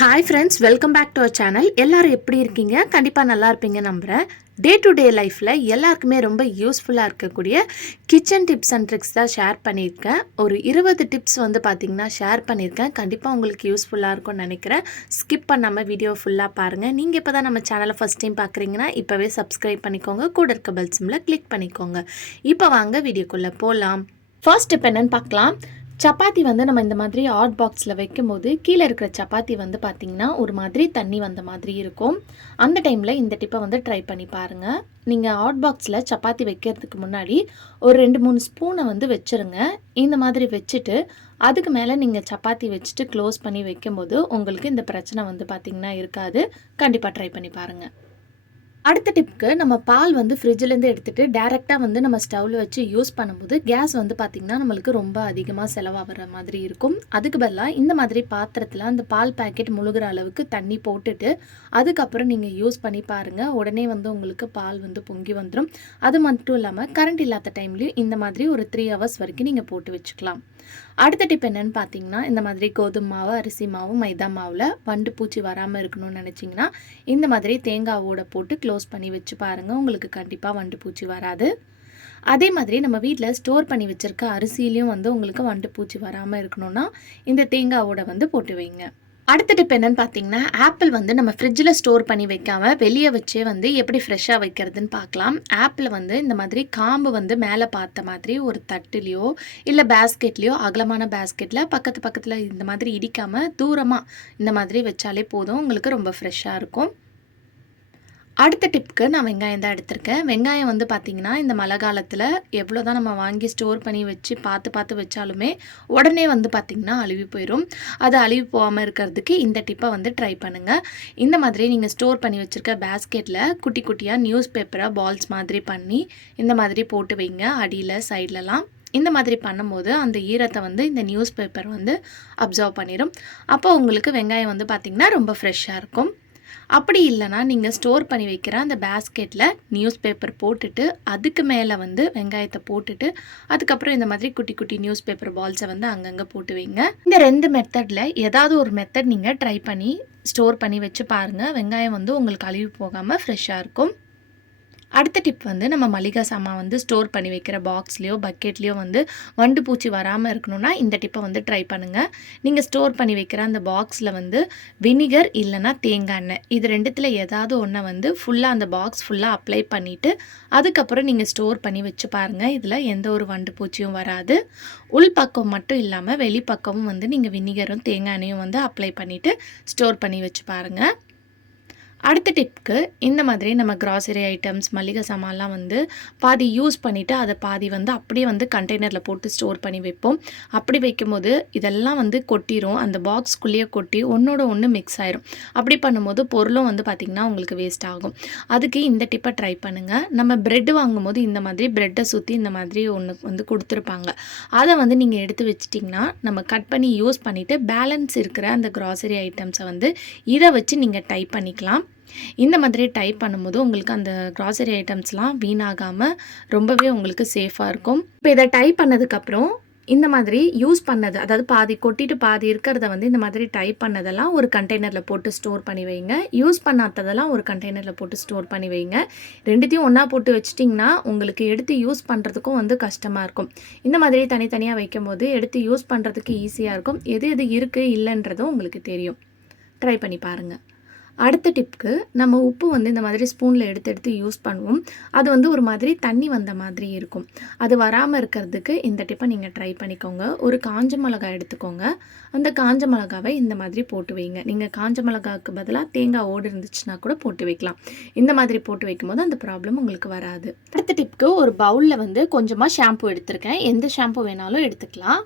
Hi friends, welcome back to our channel. எல்லாரும் எப்படி இருக்கீங்க? கண்டிப்பாக நல்லா இருப்பீங்க நம்புகிறேன். டே டு டே லைஃப்பில் எல்லாருக்குமே ரொம்ப யூஸ்ஃபுல்லாக இருக்கக்கூடிய கிச்சன் டிப்ஸ் அண்ட் ட்ரிக்ஸ் தான் ஷேர் பண்ணியிருக்கேன். ஒரு 20 டிப்ஸ் வந்து பார்த்திங்கன்னா ஷேர் பண்ணியிருக்கேன். கண்டிப்பாக உங்களுக்கு யூஸ்ஃபுல்லாக இருக்கும்னு நினைக்கிறேன். ஸ்கிப் பண்ணாமல் வீடியோ ஃபுல்லாக பாருங்கள். நீங்கள் இப்போ தான் நம்ம சேனலை ஃபஸ்ட் டைம் பார்க்குறீங்கன்னா இப்போவே சப்ஸ்கிரைப் பண்ணிக்கோங்க. கூட இருக்க பெல் சிம்மில் கிளிக் பண்ணிக்கோங்க. இப்போ வாங்க வீடியோக்குள்ளே போகலாம். ஃபர்ஸ்ட் டிப் என்னன்னு பார்க்கலாம். சப்பாத்தி வந்து நம்ம இந்த மாதிரி ஹாட் பாக்ஸில் வைக்கும் போது கீழே இருக்கிற சப்பாத்தி வந்து பார்த்திங்கன்னா ஒரு மாதிரி தண்ணி வந்த மாதிரி இருக்கும். அந்த டைமில் இந்த டிப்பை வந்து ட்ரை பண்ணி பாருங்கள். நீங்கள் ஹாட் பாக்ஸில் சப்பாத்தி வைக்கிறதுக்கு முன்னாடி ஒரு 2-3 ஸ்பூனை வந்து வச்சுருங்க. இந்த மாதிரி வச்சுட்டு அதுக்கு மேலே நீங்கள் சப்பாத்தி வச்சுட்டு க்ளோஸ் பண்ணி வைக்கும்போது உங்களுக்கு இந்த பிரச்சனை வந்து பார்த்திங்கன்னா இருக்காது. கண்டிப்பாக ட்ரை பண்ணி பாருங்கள். அடுத்த டிப்க்கு, நம்ம பால் வந்து ஃப்ரிட்ஜிலேருந்து எடுத்துகிட்டு டேரெக்டாக வந்து நம்ம ஸ்டவ்வில் வச்சு யூஸ் பண்ணும்போது கேஸ் வந்து பார்த்திங்கன்னா நம்மளுக்கு ரொம்ப அதிகமாக செலவாகிற மாதிரி இருக்கும். அதுக்கு பதிலாக இந்த மாதிரி பாத்திரத்தில் அந்த பால் பேக்கெட் முழுகிற அளவுக்கு தண்ணி போட்டுட்டு அதுக்கப்புறம் நீங்கள் யூஸ் பண்ணி பாருங்கள். உடனே வந்து உங்களுக்கு பால் வந்து பொங்கி வந்துடும். அது மட்டும் இல்லாமல் கரண்ட் இல்லாத டைம்லேயும் இந்த மாதிரி ஒரு 3 ஹவர்ஸ் வரைக்கும் நீங்கள் போட்டு வச்சுக்கலாம். அடுத்த டிப் என்னென்னு பார்த்தீங்கன்னா, இந்த மாதிரி கோதுமை மாவு, அரிசி மாவு, மைதா மாவில் வண்டு பூச்சி வராமல் இருக்கணும்னு நினச்சிங்கன்னா இந்த மாதிரி தேங்காவோட போட்டு க்ளோஸ் பண்ணி வச்சு பாருங்கள். உங்களுக்கு கண்டிப்பாக வண்டு பூச்சி வராது. அதே மாதிரி நம்ம வீட்டில் ஸ்டோர் பண்ணி வச்சுருக்க அரிசியிலையும் வந்து உங்களுக்கு வண்டு பூச்சி வராமல் இருக்கணும்னா இந்த தேங்காவோட வந்து போட்டு வைங்க. அடுத்த டிப் என்னன்னு பார்த்தீங்கன்னா, ஆப்பிள் வந்து நம்ம ஃப்ரிட்ஜில் ஸ்டோர் பண்ணி வைக்காமல் வெளியே வச்சே வந்து எப்படி ஃப்ரெஷ்ஷாக வைக்கிறதுன்னு பார்க்கலாம். ஆப்பிள் வந்து இந்த மாதிரி காம்பு வந்து மேலே பார்த்த மாதிரி ஒரு தட்டுலேயோ இல்லை பேஸ்கெட்லேயோ, அகலமான பேஸ்கெட்டில் பக்கத்தில் இந்த மாதிரி இடிக்காமல் தூரமாக இந்த மாதிரி வச்சாலே போதும். உங்களுக்கு ரொம்ப ஃப்ரெஷ்ஷாக இருக்கும். அடுத்த டிப்புக்கு நான் வெங்காயம் தான் எடுத்திருக்கேன். வெங்காயம் வந்து பார்த்திங்கன்னா இந்த மழை காலத்தில் எவ்வளோ தான் நம்ம வாங்கி ஸ்டோர் பண்ணி வச்சு பார்த்து வச்சாலுமே உடனே வந்து பார்த்திங்கன்னா அழுவி போயிடும். அது அழுவி போகாமல் இருக்கிறதுக்கு இந்த டிப்பை வந்து ட்ரை பண்ணுங்கள். இந்த மாதிரி நீங்கள் ஸ்டோர் பண்ணி வச்சுருக்க பேஸ்கெட்டில் குட்டி குட்டியாக நியூஸ் பேப்பரை பால்ஸ் மாதிரி பண்ணி இந்த மாதிரி போட்டு வைங்க. அடியில் சைட்லலாம் இந்த மாதிரி பண்ணும்போது அந்த ஈரத்தை வந்து இந்த நியூஸ் பேப்பர் வந்து அப்சர்வ் பண்ணிடும். அப்போ உங்களுக்கு வெங்காயம் வந்து பார்த்திங்கன்னா ரொம்ப ஃப்ரெஷ்ஷாக இருக்கும். அப்படி இல்லைனா நீங்கள் ஸ்டோர் பண்ணி வைக்கிற அந்த பேஸ்கெட்டில் நியூஸ் பேப்பர் போட்டுட்டு அதுக்கு மேலே வந்து வெங்காயத்தை போட்டுட்டு அதுக்கப்புறம் இந்த மாதிரி குட்டி குட்டி நியூஸ் பேப்பர் பால்ஸை வந்து அங்கங்கே போட்டு வைங்க. இந்த 2 மெத்தடில் ஏதாவது ஒரு மெத்தட் நீங்கள் ட்ரை பண்ணி ஸ்டோர் பண்ணி வச்சு பாருங்கள். வெங்காயம் வந்து உங்களுக்கு அழுவி போகாமல் ஃப்ரெஷ்ஷாக இருக்கும். அடுத்த டிப் வந்து நம்ம மளிகை சாமான் வந்து ஸ்டோர் பண்ணி வைக்கிற பாக்ஸ்லேயோ பக்கெட்லேயோ வந்து வண்டு பூச்சி வராமல் இருக்கணும்னா இந்த டிப்பை வந்து ட்ரை பண்ணுங்கள். நீங்கள் ஸ்டோர் பண்ணி வைக்கிற அந்த பாக்ஸில் வந்து வினிகர் இல்லைனா தேங்காய் எண்ணெய் இது 2த்தில் ஏதாவது ஒன்றை வந்து ஃபுல்லாக அந்த பாக்ஸ் ஃபுல்லாக அப்ளை பண்ணிவிட்டு அதுக்கப்புறம் நீங்கள் ஸ்டோர் பண்ணி வச்சு பாருங்கள். இதில் எந்த ஒரு வண்டு பூச்சியும் வராது. உள் பக்கம் மட்டும் இல்லாமல் வெளிப்பக்கமும் வந்து நீங்கள் வினிகரும் தேங்காய் எண்ணெயும் வந்து அப்ளை பண்ணிவிட்டு ஸ்டோர் பண்ணி வச்சு பாருங்கள். அடுத்த டிப்க்கு, இந்த மாதிரி நம்ம கிராசரி ஐட்டம்ஸ் மளிகை சாமான்லாம் வந்து பாதி யூஸ் பண்ணிவிட்டு அதை பாதி வந்து அப்படியே வந்து கண்டெய்னரில் போட்டு ஸ்டோர் பண்ணி வைப்போம். அப்படி வைக்கும்போது இதெல்லாம் வந்து கொட்டிடும். அந்த பாக்ஸ்குள்ளேயே கொட்டி ஒன்றோட ஒன்று மிக்ஸ் ஆயிரும். அப்படி பண்ணும்போது பொருளும் வந்து பார்த்திங்கன்னா உங்களுக்கு வேஸ்ட் ஆகும். அதுக்கு இந்த டிப்பை ட்ரை பண்ணுங்கள். நம்ம ப்ரெட் வாங்கும்போது இந்த மாதிரி ப்ரெட்டை சுற்றி இந்த மாதிரி ஒன்று வந்து கொடுத்துருப்பாங்க. அதை வந்து நீங்கள் எடுத்து வச்சிட்டிங்கன்னா நம்ம கட் பண்ணி யூஸ் பண்ணிவிட்டு பேலன்ஸ் இருக்கிற அந்த கிராசரி ஐட்டம்ஸை வந்து இதை வச்சு நீங்கள் டைப் பண்ணிக்கலாம். இந்த மாதிரி டைப் பண்ணும்போது உங்களுக்கு அந்த கிராசரி ஐட்டம்ஸ்லாம் வீணாகாமல் ரொம்பவே உங்களுக்கு சேஃபாக இருக்கும். இப்போ இதை டைப் பண்ணதுக்கப்புறம் இந்த மாதிரி யூஸ் பண்ணது, அதாவது பாதி கொட்டிட்டு பாதி இருக்கிறத வந்து இந்த மாதிரி டைப் பண்ணதெல்லாம் ஒரு கண்டெய்னரில் போட்டு ஸ்டோர் பண்ணி வைங்க. யூஸ் பண்ணாததெல்லாம் ஒரு கண்டெய்னரில் போட்டு ஸ்டோர் பண்ணி வைங்க. 2த்தையும் ஒன்றா போட்டு வச்சிட்டிங்கன்னா உங்களுக்கு எடுத்து யூஸ் பண்ணுறதுக்கும் வந்து கஷ்டமாக இருக்கும். இந்த மாதிரி தனித்தனியாக வைக்கும்போது எடுத்து யூஸ் பண்ணுறதுக்கு ஈஸியாக இருக்கும். எது எது இருக்குது இல்லைன்றதும் உங்களுக்கு தெரியும். ட்ரை பண்ணி பாருங்கள். அடுத்த டிப்க்கு, நம்ம உப்பு வந்து இந்த மாதிரி ஸ்பூனில் எடுத்து யூஸ் பண்ணுவோம். அது வந்து ஒரு மாதிரி தண்ணி வந்த மாதிரி இருக்கும். அது வராமல் இருக்கிறதுக்கு இந்த டிப்பை நீங்கள் ட்ரை பண்ணிக்கோங்க. ஒரு காஞ்ச மிளகாய் எடுத்துக்கோங்க. அந்த காஞ்ச மிளகாவை இந்த மாதிரி போட்டு வைங்க. நீங்கள் காஞ்ச மிளகாய்க்கு பதிலாக தேங்காய் ஓடு இருந்துச்சுன்னா கூட போட்டு வைக்கலாம். இந்த மாதிரி போட்டு வைக்கும்போது அந்த ப்ராப்ளம் உங்களுக்கு வராது. அடுத்த டிப்க்கு, ஒரு பவுலில் வந்து கொஞ்சமாக ஷாம்பு எடுத்திருக்கேன். எந்த ஷாம்பு வேணாலும் எடுத்துக்கலாம்.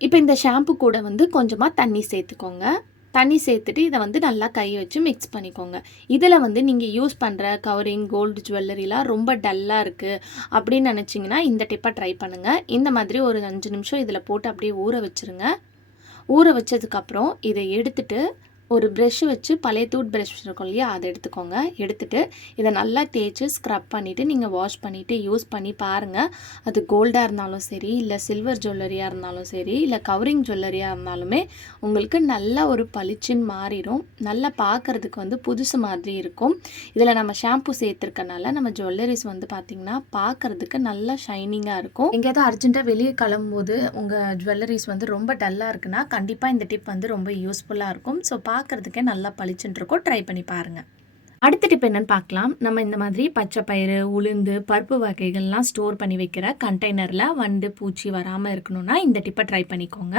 இப்போ இந்த ஷாம்பு கூட வந்து கொஞ்சமாக தண்ணி சேர்த்துக்கோங்க. தண்ணி சேர்த்துட்டு இதை வந்து நல்லா கையை வச்சு மிக்ஸ் பண்ணிக்கோங்க. இதில் வந்து நீங்கள் யூஸ் பண்ணுற கவரிங், கோல்டு ஜுவல்லரிலாம் ரொம்ப டல்லாக இருக்குது அப்படின்னு நினச்சிங்கன்னா இந்த டிப்பை ட்ரை பண்ணுங்கள். இந்த மாதிரி ஒரு 5 நிமிஷம் இதில் போட்டு அப்படியே ஊற வச்சுருங்க. ஊற வச்சதுக்கப்புறம் இதை எடுத்துட்டு ஒரு ப்ரஷ் வச்சு பழைய டூத் ப்ரஷ் இருக்கும் இல்லையா, அதை எடுத்துக்கோங்க. எடுத்துகிட்டு இதை நல்லா தேய்ச்சி ஸ்க்ரப் பண்ணிவிட்டு நீங்கள் வாஷ் பண்ணிவிட்டு யூஸ் பண்ணி பாருங்கள். அது கோல்டாக இருந்தாலும் சரி, இல்லை சில்வர் ஜுவல்லரியாக இருந்தாலும் சரி, இல்லை கவரிங் ஜுவல்லரியாக இருந்தாலுமே உங்களுக்கு நல்லா ஒரு பளிச்சுன்னு மாறிடும். நல்லா பார்க்குறதுக்கு வந்து புதுசு மாதிரி இருக்கும். இதில் நம்ம ஷாம்பு சேர்த்துருக்கனால நம்ம ஜுவல்லரிஸ் வந்து பார்த்திங்கன்னா பார்க்குறதுக்கு நல்லா ஷைனிங்காக இருக்கும். எங்கேயாவது அர்ஜென்ட்டாக வெளியே கிளம்பும்போது உங்கள் ஜுவல்லரிஸ் வந்து ரொம்ப டல்லாக இருக்குன்னா கண்டிப்பாக இந்த டிப் வந்து ரொம்ப யூஸ்ஃபுல்லாக இருக்கும். ஸோ பார்க்குறதுக்கே நல்லா பளிச்சுன்னு இருக்கும். ட்ரை பண்ணி பாருங்கள். அடுத்த டிப் என்னன்னு பார்க்கலாம். நம்ம இந்த மாதிரி பச்சை பயிறு, உளுந்து, பருப்பு வகைகள்லாம் ஸ்டோர் பண்ணி வைக்கிற கண்டெய்னரில் வண்டு பூச்சி வராமல் இருக்கணும்னா இந்த டிப்பை ட்ரை பண்ணிக்கோங்க.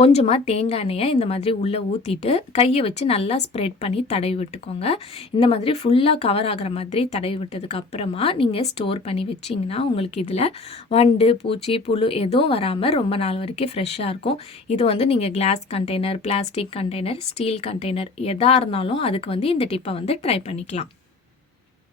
கொஞ்சமாக தேங்காய் எண்ணெயை இந்த மாதிரி உள்ளே ஊற்றிட்டு கையை வச்சு நல்லா ஸ்ப்ரெட் பண்ணி தடவி விட்டுக்கோங்க. இந்த மாதிரி ஃபுல்லாக கவர் ஆகிற மாதிரி தடவி விட்டதுக்கப்புறமா நீங்கள் ஸ்டோர் பண்ணி வச்சிங்கன்னா உங்களுக்கு இதில் வண்டு பூச்சி புழு எதுவும் வராமல் ரொம்ப நாள் வரைக்கும் ஃப்ரெஷ்ஷாக இருக்கும். இது வந்து நீங்கள் class container, plastic container, steel container எதாக இருந்தாலும் அதுக்கு வந்து இந்த டிப்பை வந்து ட்ரை பண்ணிக்கலாம்.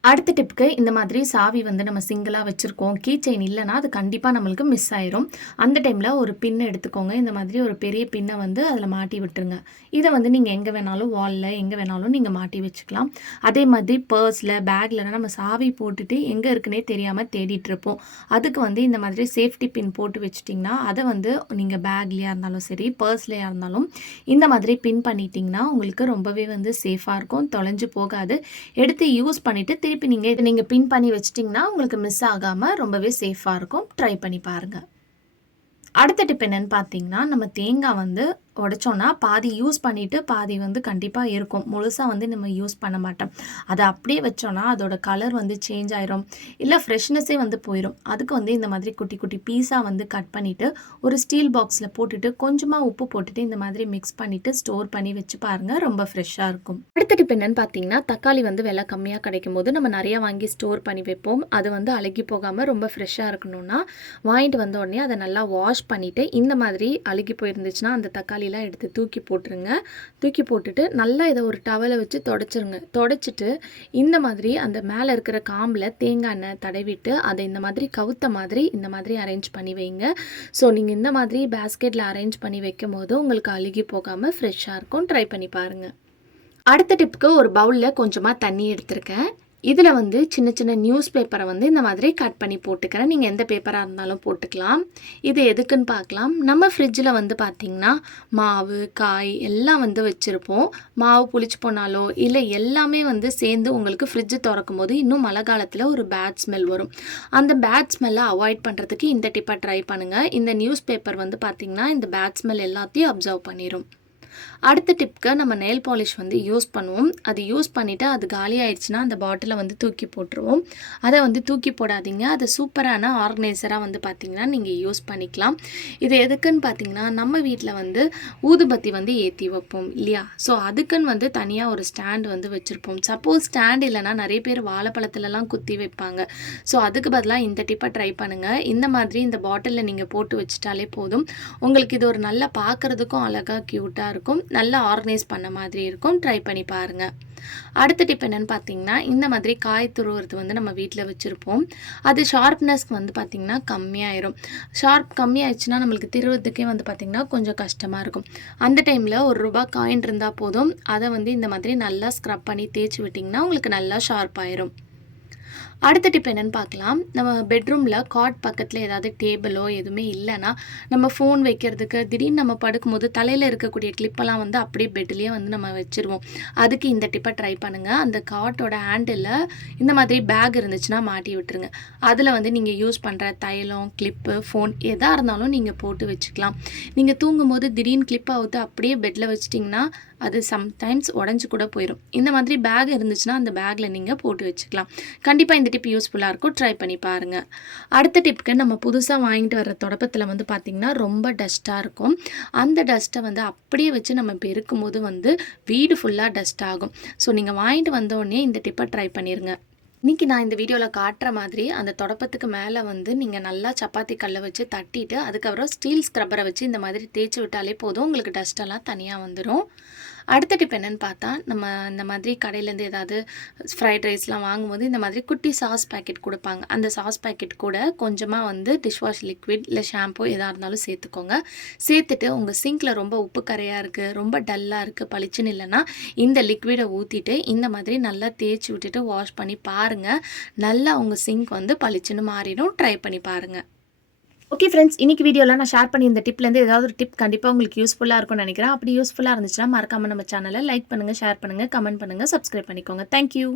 அடுத்த டிப்புக்கு இந்த மாதிரி சாவி வந்து நம்ம சிங்கிளாக வச்சுருக்கோம், கீ செயின் இல்லைனா அது கண்டிப்பாக நம்மளுக்கு மிஸ் ஆயிரும். அந்த டைமில் ஒரு பின்னை எடுத்துக்கோங்க. இந்த மாதிரி ஒரு பெரிய பின்னை வந்து அதில் மாட்டி விட்டுருங்க. இதை வந்து நீங்கள் எங்கே வேணாலும் வாலில் எங்கே வேணாலும் நீங்கள் மாட்டி வச்சுக்கலாம். அதே மாதிரி பர்ஸில் பேக்கில் நம்ம சாவி போட்டுட்டு எங்கே இருக்குன்னே தெரியாமல் தேடிட்டு இருப்போம். அதுக்கு வந்து இந்த மாதிரி சேஃப்டி பின் போட்டு வச்சுட்டிங்கன்னா அதை வந்து நீங்கள் பேக்லேயா இருந்தாலும் சரி, பர்ஸ்லையாக இருந்தாலும் இந்த மாதிரி பின் பண்ணிட்டிங்கன்னா உங்களுக்கு ரொம்பவே வந்து சேஃபாக இருக்கும், தொலைஞ்சு போகாது. எடுத்து யூஸ் பண்ணிவிட்டு திருப்பி நீங்கள் பின் பண்ணி வச்சிட்டிங்கன்னா உங்களுக்கு மிஸ் ஆகாமல் ரொம்பவே சேஃபாக இருக்கும். ட்ரை பண்ணி பாருங்கள். அடுத்த டிப் என்னென்னு பார்த்தீங்கன்னா, நம்ம தேங்காய் வந்து உடைச்சோன்னா பாதி யூஸ் பண்ணிவிட்டு பாதி வந்து கண்டிப்பாக இருக்கும். முழுசாக வந்து நம்ம யூஸ் பண்ண மாட்டோம். அதை அப்படியே வச்சோன்னா அதோட கலர் வந்து சேஞ்ச் ஆயிரும், இல்லை ஃப்ரெஷ்னஸே வந்து போயிடும். அதுக்கு வந்து இந்த மாதிரி குட்டி குட்டி பீஸாக வந்து கட் பண்ணிவிட்டு ஒரு ஸ்டீல் பாக்ஸில் போட்டுட்டு கொஞ்சமாக உப்பு போட்டுட்டு இந்த மாதிரி மிக்ஸ் பண்ணிவிட்டு ஸ்டோர் பண்ணி வச்சு பாருங்கள், ரொம்ப ஃப்ரெஷ்ஷாக இருக்கும். அடுத்த டிப் என்னென்னு பார்த்தீங்கன்னா, தக்காளி வந்து விலை கம்மியாக கிடைக்கும் போது நம்ம நிறையா வாங்கி ஸ்டோர் பண்ணி வைப்போம். அது வந்து அழுகி போகாமல் ரொம்ப ஃப்ரெஷ்ஷாக இருக்கணும்னா வாங்கிட்டு வந்த உடனே அதை நல்லா வாஷ் பண்ணிவிட்டு இந்த மாதிரி அழுகி போயிருந்துச்சுன்னா அந்த தக்காளி எடுத்து தூக்கி போட்டுருங்க. தூக்கி போட்டுட்டு நல்லா இதை ஒரு டவலை வச்சு தொடச்சிருங்க. தொடச்சிட்டு இந்த மாதிரி அந்த மேலே இருக்கிற காம்பில் தேங்காய் எண்ணெய் தடவிட்டு அதை இந்த மாதிரி கவுத்த மாதிரி இந்த மாதிரி அரேஞ்ச் பண்ணி வைங்க. ஸோ நீங்கள் இந்த மாதிரி பேஸ்கெட்டில் அரேஞ்ச் பண்ணி வைக்கும் போது உங்களுக்கு அழுகி போகாமல் ஃப்ரெஷ்ஷாக இருக்கும். ட்ரை பண்ணி பாருங்கள். அடுத்த டிப்புக்கு ஒரு பவுலில் கொஞ்சமாக தண்ணி எடுத்திருக்கேன். இதில் வந்து சின்ன சின்ன நியூஸ் பேப்பரை வந்து இந்த மாதிரி கட் பண்ணி போட்டுக்கிறேன். நீங்கள் எந்த பேப்பராக இருந்தாலும் போட்டுக்கலாம். இது எதுக்குன்னு பார்க்கலாம். நம்ம ஃப்ரிட்ஜில் வந்து பார்த்திங்கன்னா மாவு, காய் எல்லாம் வந்து வச்சுருப்போம். மாவு புளிச்சு போனாலோ இல்லை எல்லாமே வந்து சேர்ந்து உங்களுக்கு ஃப்ரிட்ஜு திறக்கும் போது இன்னும் மழை காலத்தில் ஒரு பேட் ஸ்மெல் வரும். அந்த பேட் ஸ்மெல்லை அவாய்ட் பண்ணுறதுக்கு இந்த டிப்பை ட்ரை பண்ணுங்கள். இந்த நியூஸ் பேப்பர் வந்து பார்த்திங்கன்னா இந்த பேட் ஸ்மெல் எல்லாத்தையும் அப்சர்வ் பண்ணிடும். அடுத்த டிப்க்கு நம்ம நெயில் பாலிஷ் வந்து யூஸ் பண்ணுவோம். அது யூஸ் பண்ணிவிட்டு அது காலி ஆயிடுச்சுன்னா அந்த பாட்டிலை வந்து தூக்கி போட்டுருவோம். அதை வந்து தூக்கி போடாதீங்க. அது சூப்பரான ஆர்கனைசராக வந்து பார்த்திங்கன்னா நீங்கள் யூஸ் பண்ணிக்கலாம். இது எதுக்குன்னு பார்த்திங்கன்னா நம்ம வீட்டில் வந்து ஊதுபத்தி வந்து ஏற்றி வைப்போம் இல்லையா, ஸோ அதுக்குன்னு வந்து தனியாக ஒரு ஸ்டாண்ட் வந்து வச்சுருப்போம். சப்போஸ் ஸ்டாண்ட் இல்லைனா நிறைய பேர் வாழைப்பழத்துலலாம் குத்தி வைப்பாங்க. ஸோ அதுக்கு பதிலாக இந்த டிப்பை ட்ரை பண்ணுங்கள். இந்த மாதிரி இந்த பாட்டிலில் நீங்கள் போட்டு வச்சுட்டாலே போதும். உங்களுக்கு இது ஒரு நல்லா பார்க்குறதுக்கும் அழகாக க்யூட்டாக இருக்கும், நல்லா ஆர்கனைஸ் பண்ண மாதிரி இருக்கும். ட்ரை பண்ணி பாருங்கள். அடுத்த டிப் என்னென்னு பார்த்தீங்கன்னா, இந்த மாதிரி காய் துருவுறது வந்து நம்ம வீட்டில் வச்சுருப்போம். அது ஷார்ப்னஸ்க்கு வந்து பார்த்திங்கன்னா கம்மியாயிரும். ஷார்ப் கம்மியாயிடுச்சுன்னா நம்மளுக்கு திருவதுக்கே வந்து பார்த்திங்கன்னா கொஞ்சம் கஷ்டமாக இருக்கும். அந்த டைமில் ₹1 காயின் இருந்தால் போதும். அதை வந்து இந்த மாதிரி நல்லா ஸ்க்ரப் பண்ணி தேய்ச்சி விட்டிங்கன்னா உங்களுக்கு நல்லா ஷார்ப் ஆயிரும். அடுத்த டிப் என்னென்னு பார்க்கலாம். நம்ம பெட்ரூமில் காட் பக்கத்தில் ஏதாவது டேபிளோ எதுவுமே இல்லைன்னா நம்ம ஃபோன் வைக்கிறதுக்கு திடீர்னு நம்ம படுக்கும்போது தலையில் இருக்கக்கூடிய கிளிப்பெல்லாம் வந்து அப்படியே பெட்லேயே வந்து நம்ம வச்சுருவோம். அதுக்கு இந்த டிப்பை ட்ரை பண்ணுங்கள். அந்த காட்டோட ஹேண்டில் இந்த மாதிரி பேக் இருந்துச்சுன்னா மாட்டி விட்டுருங்க. அதில் வந்து நீங்கள் யூஸ் பண்ணுற தைலம், கிளிப்பு, ஃபோன் எதாக இருந்தாலும் நீங்கள் போட்டு வச்சுக்கலாம். நீங்கள் தூங்கும்போது திடீர்னு கிளிப் அவுத்து அப்படியே பெட்டில் வச்சிட்டிங்கன்னா அது சம்டைம்ஸ் உடஞ்சி கூட போயிடும். இந்த மாதிரி பேக் இருந்துச்சுன்னா அந்த பேக்கில் நீங்கள் போட்டு வச்சுக்கலாம். கண்டிப்பாக இந்த டிப் யூஸ்ஃபுல்லாக இருக்கும். ட்ரை பண்ணி பாருங்கள். அடுத்த டிப்புக்கு நம்ம புதுசாக வாங்கிட்டு வர தொடப்பத்தில் வந்து பார்த்திங்கன்னா ரொம்ப டஸ்ட்டாக இருக்கும். அந்த டஸ்ட்டை வந்து அப்படியே வச்சு நம்ம பெருக்கும் போது வந்து வீடு ஃபுல்லாக டஸ்ட் ஆகும். ஸோ நீங்கள் வாங்கிட்டு வந்தோடனே இந்த டிப்பை ட்ரை பண்ணிடுங்க. இன்றைக்கி நான் இந்த வீடியோவில் காட்டுற மாதிரி அந்த தொடப்பத்துக்கு மேலே வந்து நீங்கள் நல்லா சப்பாத்தி கல்லை வச்சு தட்டிட்டு அதுக்கப்புறம் ஸ்டீல் ஸ்க்ரப்பரை வச்சு இந்த மாதிரி தேய்ச்சி விட்டாலே போதும். உங்களுக்கு டஸ்ட்டெல்லாம் தனியாக வந்துடும். அடுத்த டிப் என்னன்னு பார்த்தா, நம்ம இந்த மாதிரி கடையிலேருந்து ஏதாவது ஃப்ரைட் ரைஸ்லாம் வாங்கும்போது இந்த மாதிரி குட்டி சாஸ் பேக்கெட் குடுப்பாங்க. அந்த சாஸ் பேக்கெட் கூட கொஞ்சமா வந்து டிஷ் வாஷ் லிக்விட் இல்ல ஷாம்பூ எதா இருந்தாலும் சேர்த்துக்கோங்க. சேர்த்துட்டு உங்க சிங்க்ல ரொம்ப உப்பு கறையா இருக்கு, ரொம்ப டல்லா இருக்கு, பளிச்சுன்னு இல்லன்னா, இந்த லிக்விட ஊத்திட்டு இந்த மாதிரி நல்லா தேய்ச்சு விட்டுட்டு வாஷ் பண்ணி பாருங்க. நல்லா உங்க சிங்க் வந்து பளிச்சுன்னு மாறிடும். ட்ரை பண்ணி பாருங்க. ஓகே ஃப்ரெண்ட்ஸ், இன்னைக்கு வீடியோல நான் ஷேர் பண்ணியிருந்த டிப்லேருந்து ஏதாவது ஒரு டிப் கண்டிப்பாக உங்களுக்கு யூஸ்ஃபுல்லாக இருக்கும்னு நினைக்கிறேன். அப்படி யூஸ்ஃபுல்லாக இருந்துச்சுன்னா மறக்காம நம்ம சேனலை லைக் பண்ணுங்கள், ஷேர் பண்ணுங்கள், கமெண்ட் பண்ணுங்கள், சப்ஸ்கிரைப் பண்ணிக்கோங்க. தேங்க்யூ.